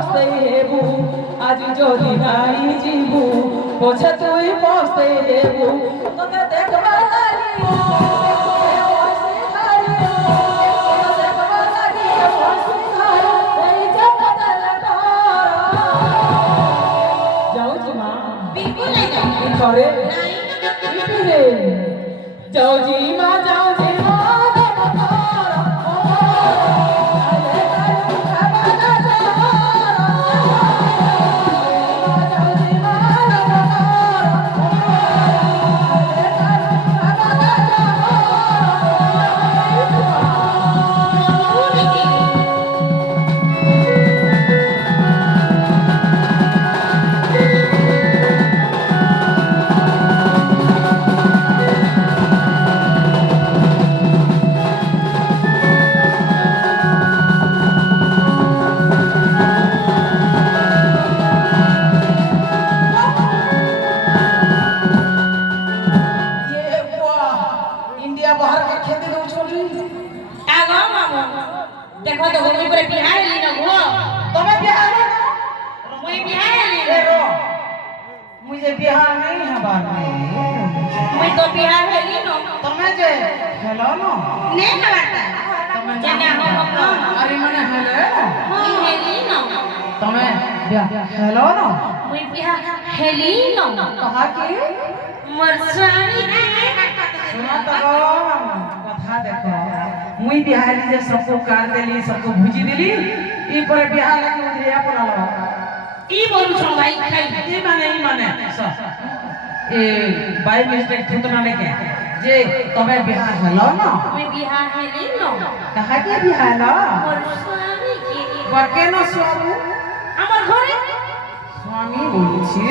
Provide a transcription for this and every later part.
পস্তে হেবু আজ যদি নাই জিবু পছে তুই পস্তে হেবু তোকে দেখবা লাগি যাওছি মা बिल्कुल नहीं जाऊंगी করে नहीं যাও জি মা যাও জি মা इंडिया बाहर के खेती दो छोड़ी आगो मामू देखो तो मुई पर बिहार ली न गो तुम्हें बिहार में मुई बिहार ली ए रो मुझे बिहार नहीं है बात में मुई तो बिहार ली न तुम्हें जे हेलो नो ने करता जने हम अरे मने हेलो मुई हेली न तुम्हें हेलो नो मुई बिहार हेली न कहा कि मरसानी सुना तो कथा देखो मुई बिहारी जे सबको कार देली सबको भुजी देली ई पर बिहार के उधरिया पड़लो ई बोलू छो भाई खाई ई माने ए बाय मिस्टेक ठुकना लेके जे तबे बिहार हेलो ना मुई बिहार हेली न कहा के बिहार ना मरसानी की बके ना स्वामी আমার ঘরে स्वामी বলছি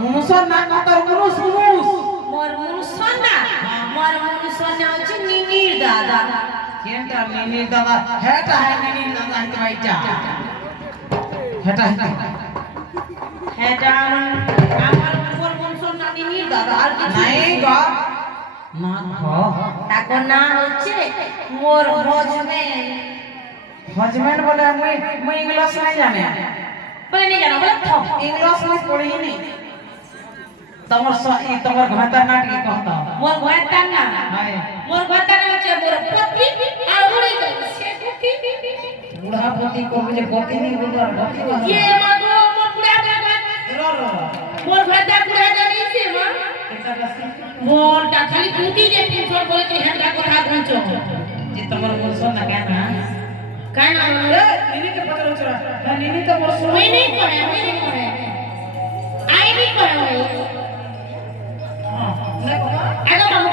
মুনুসর না কাতার মুনুস মুনুস মোর মুনুসনা হচ্ছে নিনির দাদা কেনটা নিনির দাদা হেটা হে নিনির দাদা হিতে ভাইটা হেটা এটা আমার মোর মুনুসনা নিনির দাদা আর কিছু নাই গো না গো তাকো না হচ্ছে মোর हजबैंड बोले मैं इंग्लिश नहीं जाने বলে নি জানো বলে থ इंग्लिश में पढ़ी ही नहीं तमर घाटा नाटक कहता মোর ঘরে তার না हाय মোর ঘরে তার না হচ্ছে মোর পতি আর উড়ে যাচ্ছে সে পতি बूढ़ा पति को मुझे गति नहीं बोल रहा गति ये मागো মোর পুরা দাদা रो মোর ঘরে তার পুরা জানি সে মা মোরটা খালি পুতি যে 300 বলে তুই হেডা কথা বুঝছো जे तमर बोल सुन ना कहना কাই না ए निनी के पता चला ना निनी तो बोल सुन मैं नहीं करे आई नहीं करे हां नहीं আগে বাবু